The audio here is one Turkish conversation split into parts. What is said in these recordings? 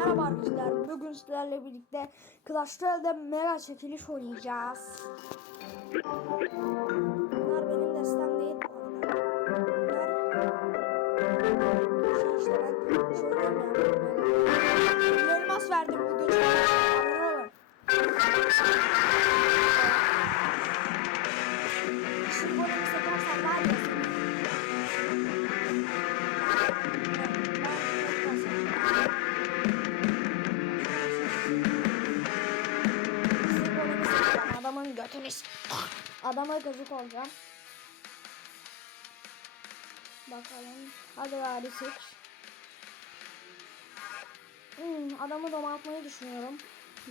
Merhaba arkadaşlar. Bugün sizlerle birlikte Clash Royale'de mega çekiliş oynayacağız. Bunlar benim destem değil bu arada. Bunlar şey işte ben söyleyemiyorum. Elmas verdim. Abone olun. Şimdi bunu satarsan var ya. Adama gıcık olacağım. Bakalım. Hadi bari seç. Hmm, adamı domaltmayı düşünüyorum.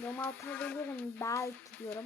Domaltabilirim belki diyorum.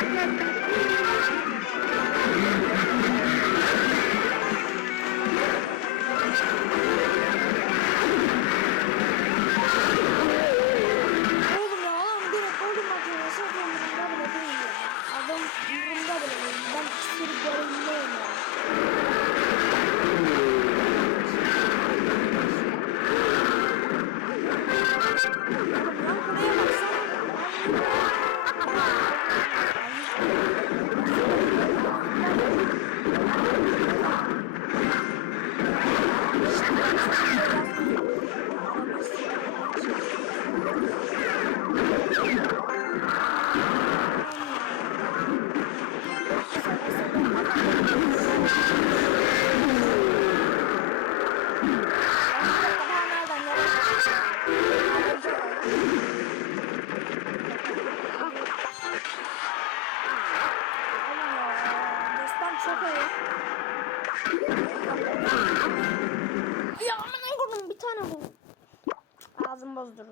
Thank you.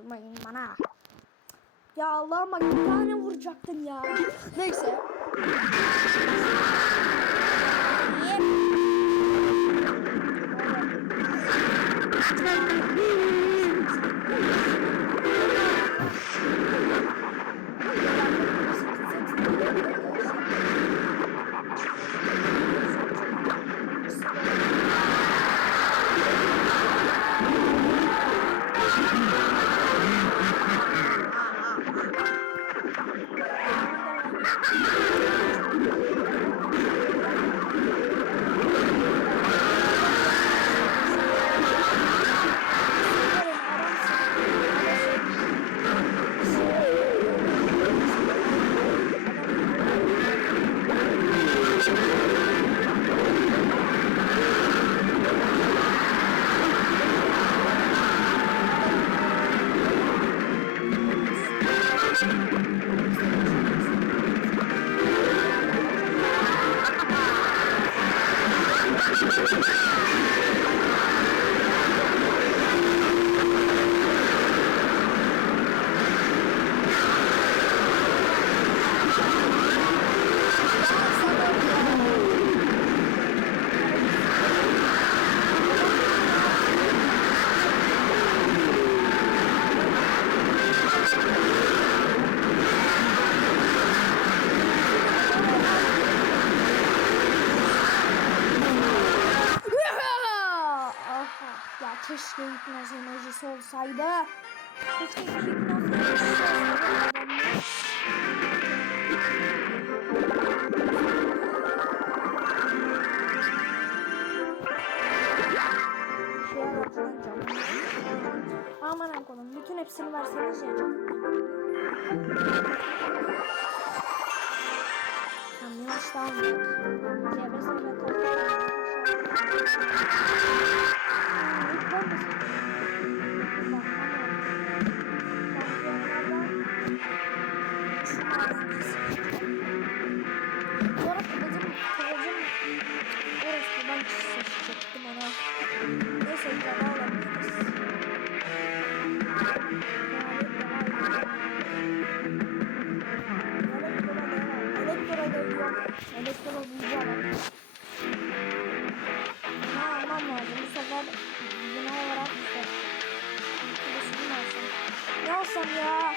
Bozdurmayın bana. Ya Allah'ım bak bir tane vuracaktın ya. Neyse. Aha, Let's go. Sefer bina olarak işte. Alsam? Ne alsam ya?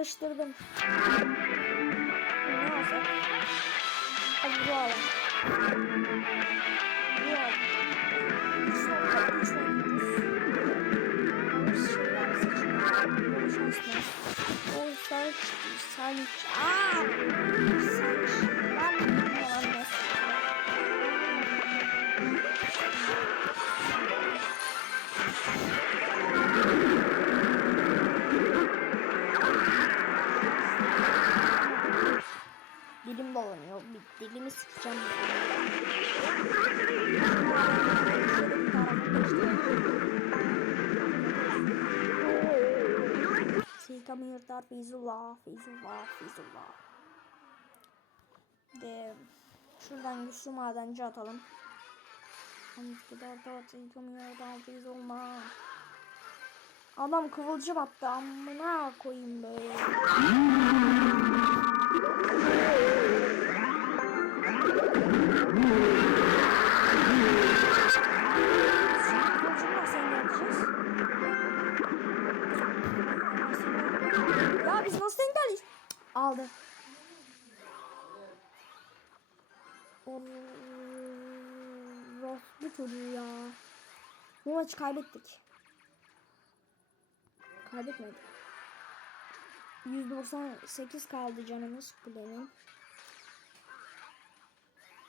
Karıştırdım. Ne alsak? Hadi bu alalım. Bu alalım. Üç nokta üç oynuyoruz. Yanlış şeyler seçiyorum. Böyle şanslı. O sen sen Bir dilimi sıkacağım. Silkam yırtar Feyzullah, Feyzullah, Feyzullah. De şuradan güçlü madenci atalım. Adam kıvılcım attı amına koyayım böyle. Maçı kaybettik. Kaybetmedik. 198 kaldı canımız kulenin.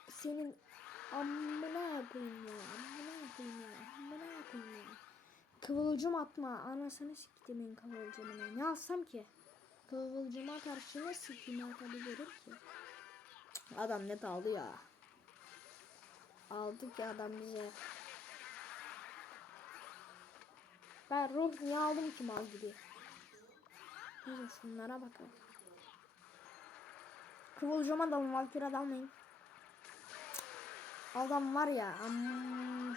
Senin amına koyayım ya. Amına koyayım ya. Amına koyayım ya. Kıvılcım atma. Anasını siktimin kıvılcımını. Ne alsam ki? Kıvılcıma karşı ne sikimi atabilirim ki? Adam net aldı ya. Aldık ya adam bize. Ben ruh niye aldım ki mal gibi? Neyse şunlara bakalım. Kıvılcıma dalın, Valkyra dalmayın. Adam var ya. Am...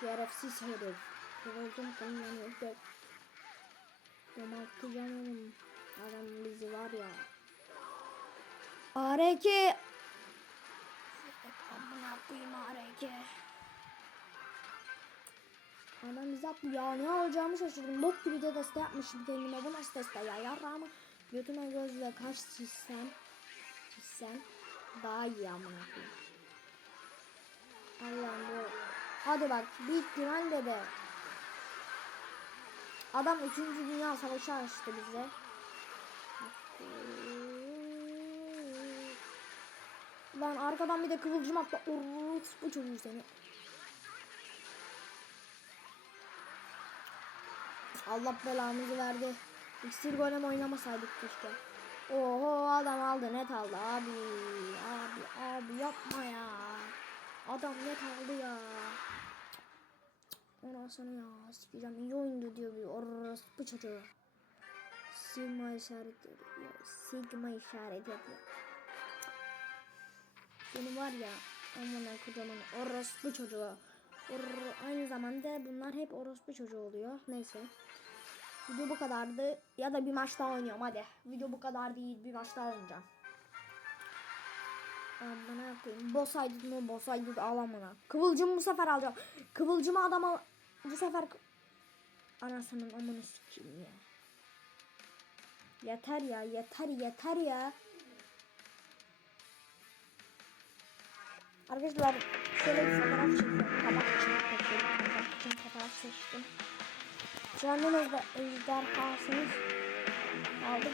Şerefsiz herif. Kıvılcım kullanıyor. Dök. Domaltı canım. Adam bizi var ya. Areke. Amına koyayım Areke. Adam bizi attı ya ne alacağımı şaşırdım. Bok gibi de deste yapmışım kendime. Bu nasıl deste ya? Yarrağımı götüme gözle kaç çizsem çizsem daha iyi amına koyayım. Allah'ım bu. Hadi bak bir ihtimal de Adam 3. Dünya Savaşı açtı bize. Lan arkadan bir de kıvılcım attı. Orus bu çocuğu seni. Allah belamızı verdi. İksir golem oynamasaydık keşke. Oho adam aldı net aldı abi. Abi abi yapma ya. Adam net aldı ya. Ondan sonra ya sikeceğim iyi oyundu diyor bir orospu çocuğu. Sigma işareti ya Sigma işareti yapıyor. Benim var ya amına kocaman orospu çocuğu. Or aynı zamanda bunlar hep orospu çocuğu oluyor. Neyse. Video bu kadardı. Ya da bir maç daha oynuyorum hadi. Video bu kadar değil bir maç daha oynayacağım. Amına koyayım. Boss aydın mı? Boss aydın al amına. Kıvılcımı bu sefer alacağım. Kıvılcımı adama bu sefer anasının amını sikeyim ya. Yeter ya yeter yeter ya. Arkadaşlar şöyle bir fotoğraf çekiyorum. Kabak için. Kabak için fotoğraf seçtim. Canınızda ejderhasınız aldım.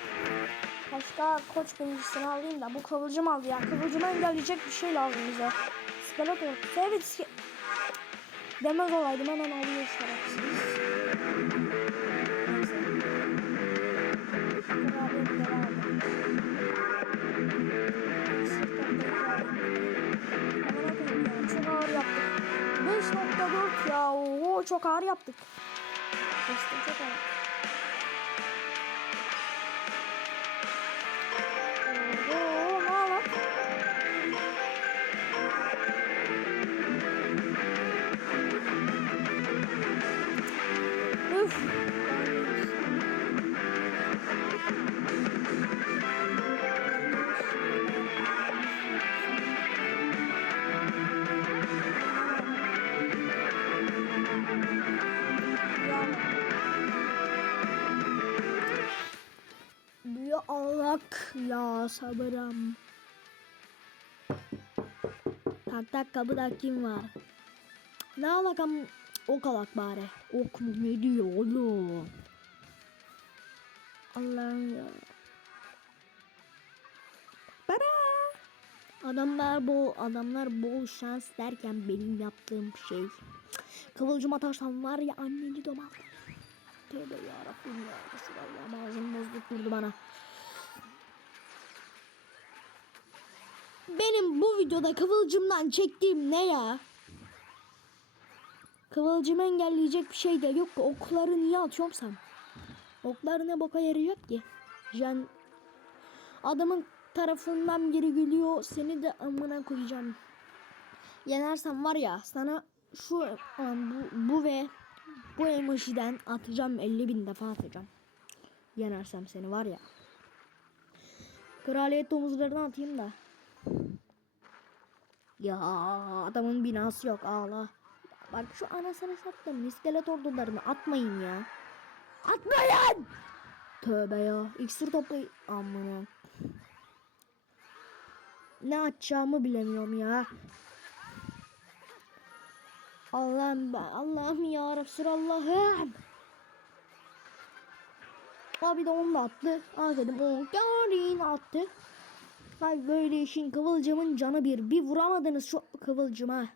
Başka koç birincisini alayım da bu kıvılcım aldı ya. Kıvılcımı engelleyecek bir şey lazım bize. Skeletor. Evet. Demez olaydım hemen alıyor şerefsiz. Çok ağır yaptık. 5.4 ya. Oo, çok ağır yaptık. Kestim çok ağır. Allah ya sabırım. Tak tak kapıda kim var? Ne alakam o kalak bari. Ok mu ne diyor oğlum? Allah'ım ya. Para. Adamlar bol adamlar bol şans derken benim yaptığım şey. Kıvılcım atarsam var ya anneni domalt. Tövbe yarabbim ya. Resulallah ağzım bozdu durdu bana. Benim bu videoda kıvılcımdan çektiğim ne ya? Kıvılcımı engelleyecek bir şey de yok ki. Okları niye atıyorum sen? Okları ne boka yarayacak ki? Jen adamın tarafından biri gülüyor. Seni de amına koyacağım. Yenersem var ya sana şu bu, bu ve bu emojiden atacağım 50 bin defa atacağım. Yenersem seni var ya. Kraliyet domuzlarını atayım da. Ya adamın binası yok ağla. Bak şu anasını sattım. İskelet ordularını atmayın ya. Atmayın! Tövbe ya. İksir toplayın. Amına. Ne atacağımı bilemiyorum ya. Allah'ım ben Allah'ım ya Resulallah'ım. Abi de onu da attı. Aa dedim o attı. Hay böyle işin kıvılcımın canı bir. Bir vuramadınız şu kıvılcıma.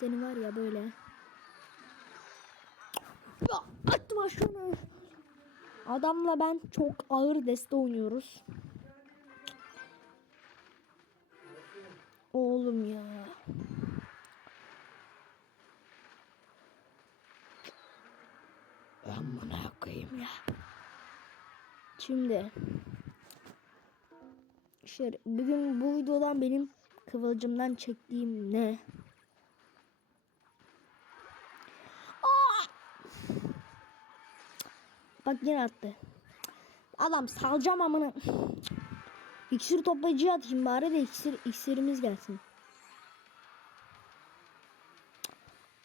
Seni var ya böyle. Ya atma şunu. Adamla ben çok ağır deste oynuyoruz. Oğlum ya. Amına koyayım ya. Şimdi şöyle bugün bu videodan benim kıvılcımdan çektiğim ne? Aa! Bak yine attı. Adam salacağım amına. İksir toplayıcıya atayım bari de iksir, iksirimiz gelsin.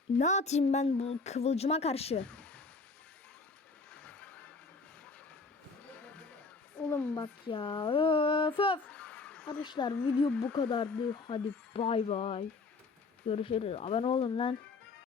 Ne atayım ben bu kıvılcıma karşı? Bak ya. Öf öf. Arkadaşlar video bu kadardı. Hadi bay bay. Görüşürüz. Abone olun lan.